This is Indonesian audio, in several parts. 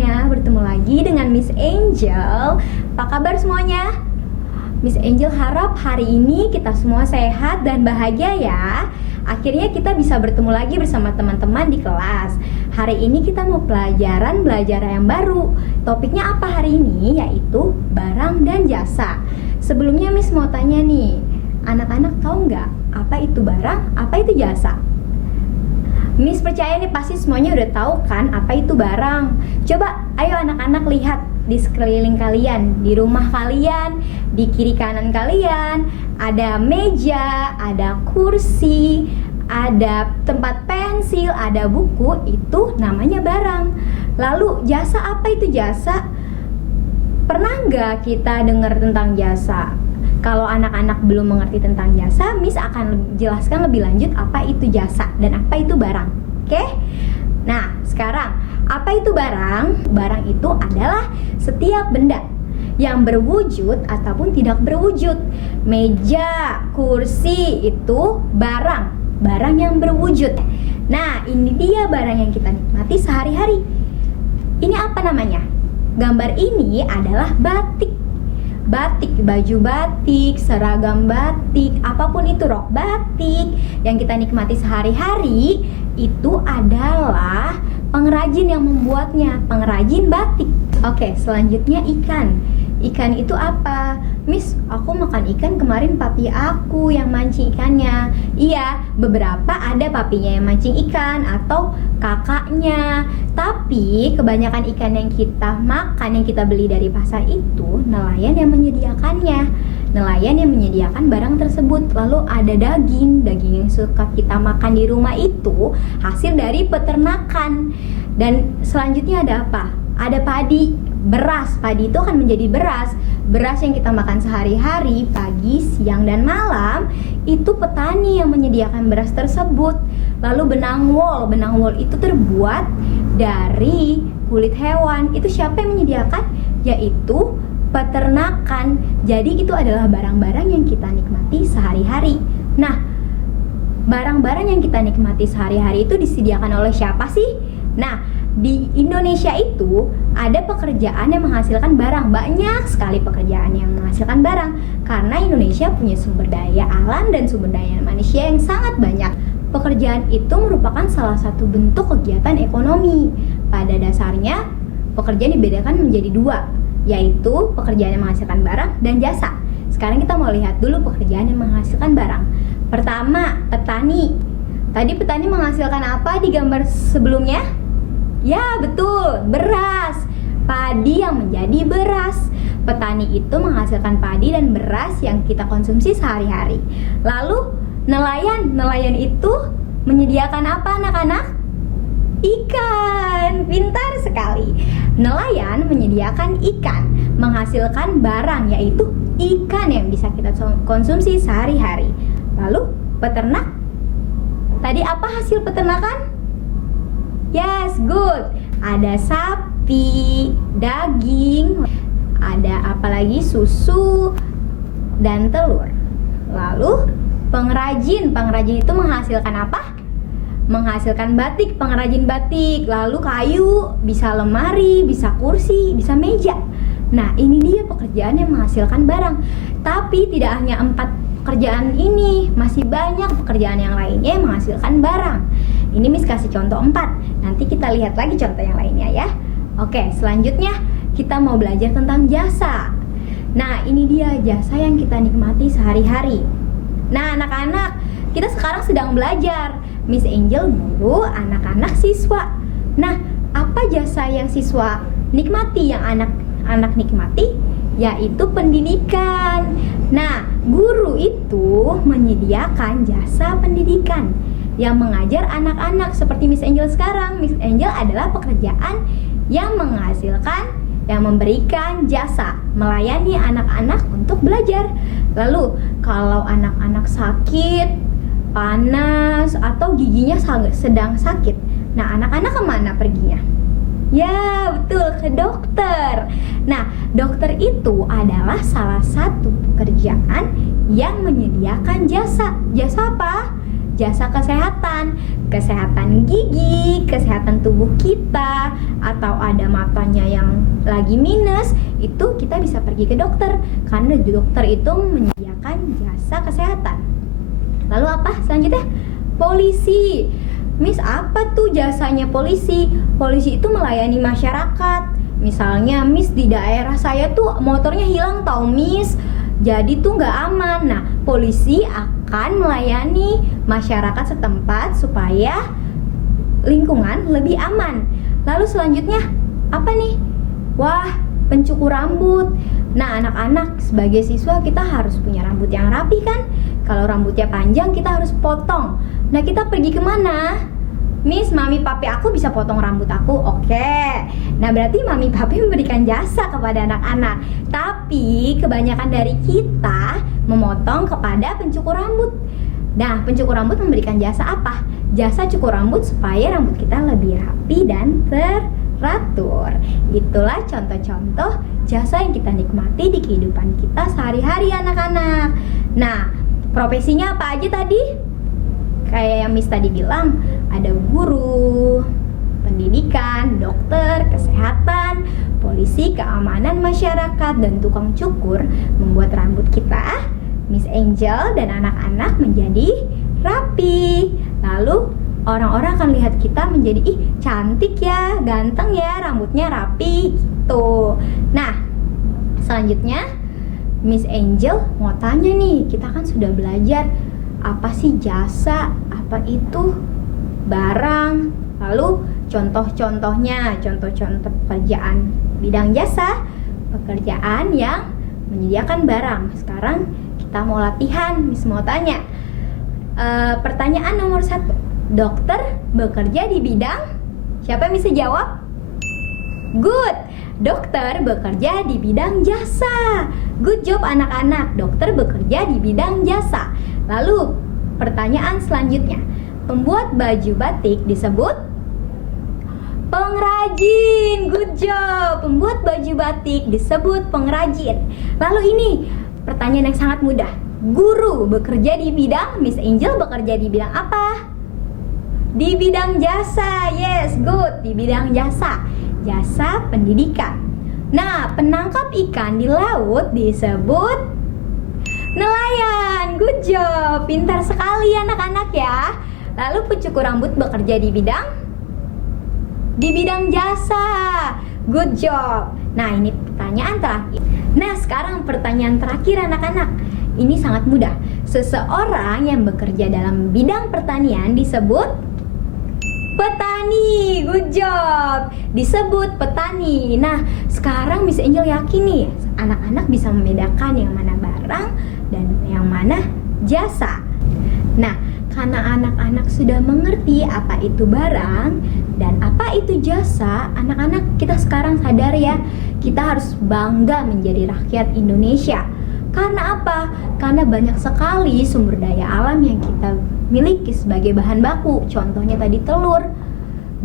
semuanya, bertemu lagi dengan Miss Angel. Apa kabar semuanya? Miss Angel harap hari ini kita semua sehat dan bahagia ya. Akhirnya kita bisa bertemu lagi bersama teman-teman di kelas. Hari ini kita mau belajar yang baru. Topiknya apa hari ini? Yaitu barang dan jasa. Sebelumnya Miss mau tanya nih, anak-anak tahu nggak apa itu barang, apa itu jasa? Miss percaya nih pasti semuanya udah tahu kan apa itu barang. Coba ayo anak-anak lihat di sekeliling kalian, di rumah kalian, di kiri kanan kalian, ada meja, ada kursi, ada tempat pensil, ada buku, itu namanya barang. Lalu jasa, apa itu jasa? Pernah nggak kita dengar tentang jasa? Kalau anak-anak belum mengerti tentang jasa, Miss akan jelaskan lebih lanjut apa itu jasa dan apa itu barang. Oke? Nah, sekarang apa itu barang? Barang itu adalah setiap benda yang berwujud ataupun tidak berwujud. Meja, kursi itu barang yang berwujud. Nah, ini dia barang yang kita nikmati sehari-hari. Ini apa namanya? Gambar ini adalah batik. Batik, baju batik, seragam batik, apapun itu, rok batik yang kita nikmati sehari-hari itu adalah pengrajin yang membuatnya, pengrajin batik. Oke, selanjutnya ikan. Ikan itu apa? Miss, aku makan ikan kemarin papi aku yang mancing ikannya. Iya, beberapa ada papinya yang mancing ikan atau kakaknya. Tapi kebanyakan ikan yang kita makan, yang kita beli dari pasar itu nelayan yang menyediakannya. Nelayan yang menyediakan barang tersebut. Lalu ada daging yang suka kita makan di rumah itu hasil dari peternakan. Dan selanjutnya ada apa? Ada padi, beras. Padi itu akan menjadi beras. Beras yang kita makan sehari-hari, pagi, siang, dan malam, itu petani yang menyediakan beras tersebut. Lalu benang wol itu terbuat dari kulit hewan. Itu siapa yang menyediakan? Yaitu peternakan. Jadi itu adalah barang-barang yang kita nikmati sehari-hari. Nah, barang-barang yang kita nikmati sehari-hari itu disediakan oleh siapa sih? Nah, di Indonesia itu ada pekerjaan yang menghasilkan barang. Banyak sekali pekerjaan yang menghasilkan barang. Karena Indonesia punya sumber daya alam dan sumber daya manusia yang sangat banyak. Pekerjaan itu merupakan salah satu bentuk kegiatan ekonomi. Pada dasarnya, pekerjaan dibedakan menjadi dua, yaitu pekerjaan yang menghasilkan barang dan jasa. Sekarang kita mau lihat dulu pekerjaan yang menghasilkan barang. Pertama, petani. Tadi petani menghasilkan apa di gambar sebelumnya? Ya, betul, beras. Padi yang menjadi beras. Petani itu menghasilkan padi dan beras yang kita konsumsi sehari-hari. Lalu nelayan itu menyediakan apa anak-anak? Ikan. Pintar sekali. Nelayan menyediakan ikan, menghasilkan barang yaitu ikan yang bisa kita konsumsi sehari-hari. Lalu peternak. Tadi apa hasil peternakan? Yes, good. Ada sapi, daging, ada apa lagi? Susu dan telur. Lalu pengrajin itu menghasilkan apa? Menghasilkan batik, pengrajin batik. Lalu kayu, bisa lemari, bisa kursi, bisa meja. Nah, ini dia pekerjaan yang menghasilkan barang. Tapi tidak hanya 4 pekerjaan ini, masih banyak pekerjaan yang lainnya yang menghasilkan barang. Ini Miss kasih contoh 4. Nanti kita lihat lagi contoh yang lainnya ya. Oke, selanjutnya kita mau belajar tentang jasa. Nah, ini dia jasa yang kita nikmati sehari-hari. Nah, anak-anak, kita sekarang sedang belajar. Miss Angel guru, anak-anak siswa. Nah, apa jasa yang siswa nikmati, yang anak-anak nikmati? Yaitu pendidikan. Nah, guru itu menyediakan jasa pendidikan yang mengajar anak-anak seperti Miss Angel sekarang. Miss Angel adalah pekerjaan yang menghasilkan, yang memberikan jasa, melayani anak-anak untuk belajar. Lalu, kalau anak-anak sakit, panas, atau giginya sedang sakit, nah anak-anak kemana perginya? Ya, betul, ke dokter. Nah, dokter itu adalah salah satu pekerjaan yang menyediakan jasa. Jasa apa? Jasa kesehatan gigi, kesehatan tubuh kita, atau ada matanya yang lagi minus, itu kita bisa pergi ke dokter karena dokter itu menyediakan jasa kesehatan. Lalu apa selanjutnya? Polisi. Miss, apa tuh jasanya polisi? Polisi itu melayani masyarakat. Misalnya Miss, di daerah saya tuh motornya hilang tau Miss, jadi tuh nggak aman. Nah, polisi akan melayani masyarakat setempat supaya lingkungan lebih aman. Lalu selanjutnya apa nih? Wah, pencukur rambut. Nah, anak-anak sebagai siswa kita harus punya rambut yang rapi kan? Kalau rambutnya panjang kita harus potong. Nah, kita pergi kemana? Miss, mami papi aku bisa potong rambut aku. Oke. Nah, berarti mami papi memberikan jasa kepada anak-anak. Tapi kebanyakan dari kita memotong kepada pencukur rambut. Nah, pencukur rambut memberikan jasa apa? Jasa cukur rambut supaya rambut kita lebih rapi dan teratur. Itulah contoh-contoh jasa yang kita nikmati di kehidupan kita sehari-hari anak-anak. Nah, profesinya apa aja tadi? Kayak yang Miss tadi bilang, ada guru, pendidikan, dokter, kesehatan, polisi, keamanan masyarakat, dan tukang cukur membuat rambut kita, Miss Angel dan anak-anak menjadi rapi. Lalu orang-orang akan lihat kita menjadi, ih cantik ya, ganteng ya, rambutnya rapi gitu. Nah, selanjutnya Miss Angel mau tanya nih, kita kan sudah belajar apa sih jasa, apa itu barang, lalu contoh-contohnya, contoh-contoh pekerjaan bidang jasa, pekerjaan yang menyediakan barang. Sekarang kita mau latihan, Miss mau tanya. Pertanyaan nomor 1, dokter bekerja di bidang, siapa yang bisa jawab? Good, dokter bekerja di bidang jasa. Good job anak-anak, dokter bekerja di bidang jasa. Lalu pertanyaan selanjutnya, pembuat baju batik disebut pengrajin. Good job, pembuat baju batik disebut pengrajin. Lalu ini pertanyaan yang sangat mudah, guru bekerja di bidang, Miss Angel bekerja di bidang apa? Di bidang jasa. Yes, good, di bidang jasa, jasa pendidikan. Nah, penangkap ikan di laut disebut nelayan. Good job, pintar sekali anak-anak ya. Lalu pencukur rambut bekerja di bidang jasa. Good job. Nah, ini pertanyaan terakhir. Nah, sekarang pertanyaan terakhir anak-anak. Ini sangat mudah. Seseorang yang bekerja dalam bidang pertanian disebut petani. Good job, disebut petani. Nah, sekarang Miss Angel yakin nih, anak-anak bisa membedakan yang mana barang dan yang mana jasa. Nah, karena anak-anak sudah mengerti apa itu barang dan apa itu jasa, anak-anak kita sekarang sadar ya, kita harus bangga menjadi rakyat Indonesia. Karena apa? Karena banyak sekali sumber daya alam yang kita miliki sebagai bahan baku. Contohnya tadi telur,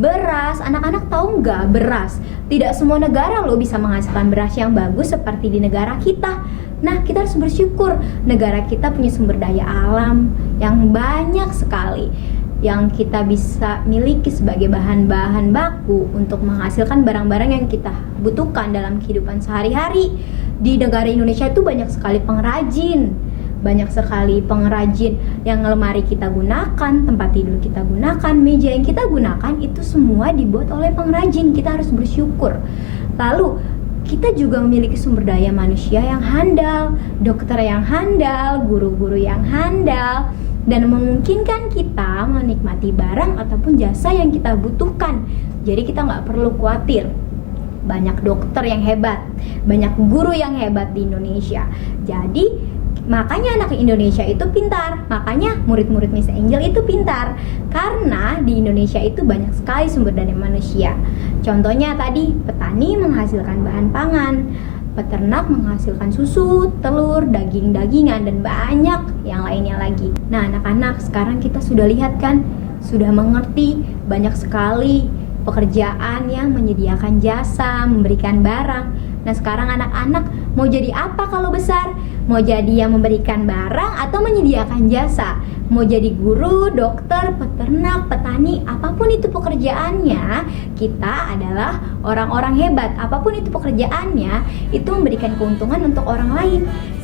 beras. Anak-anak tahu nggak, beras tidak semua negara loh bisa menghasilkan beras yang bagus seperti di negara kita. Nah, kita harus bersyukur negara kita punya sumber daya alam yang banyak sekali yang kita bisa miliki sebagai bahan-bahan baku untuk menghasilkan barang-barang yang kita butuhkan dalam kehidupan sehari-hari. Di negara Indonesia itu banyak sekali pengrajin yang lemari kita gunakan, tempat tidur kita gunakan, meja yang kita gunakan, itu semua dibuat oleh pengrajin. Kita harus bersyukur. Lalu kita juga memiliki sumber daya manusia yang handal, dokter yang handal, guru-guru yang handal, dan memungkinkan kita menikmati barang ataupun jasa yang kita butuhkan. Jadi kita nggak perlu khawatir. Banyak dokter yang hebat, banyak guru yang hebat di Indonesia. Jadi makanya anak Indonesia itu pintar, makanya murid-murid Miss Angel itu pintar. Karena di Indonesia itu banyak sekali sumber daya manusia. Contohnya tadi, petani menghasilkan bahan pangan, peternak menghasilkan susu, telur, daging-dagingan, dan banyak yang lainnya lagi. Nah, anak-anak, sekarang kita sudah lihat kan, sudah mengerti banyak sekali pekerjaan yang menyediakan jasa, memberikan barang. Nah, sekarang anak-anak mau jadi apa kalau besar? Mau jadi yang memberikan barang atau menyediakan jasa, mau jadi guru, dokter, peternak, petani, apapun itu pekerjaannya, kita adalah orang-orang hebat. Apapun itu pekerjaannya, itu memberikan keuntungan untuk orang lain.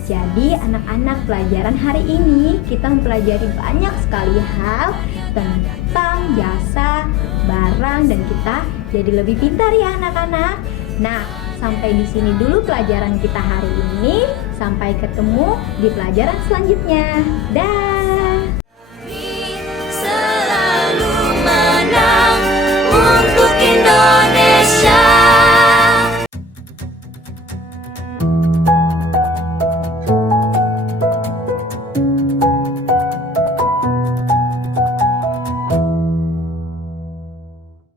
Jadi anak-anak, pelajaran hari ini kita mempelajari banyak sekali hal tentang jasa, barang, dan kita jadi lebih pintar ya anak-anak. Nah, sampai di sini dulu pelajaran kita hari ini. Sampai ketemu di pelajaran selanjutnya. Dah.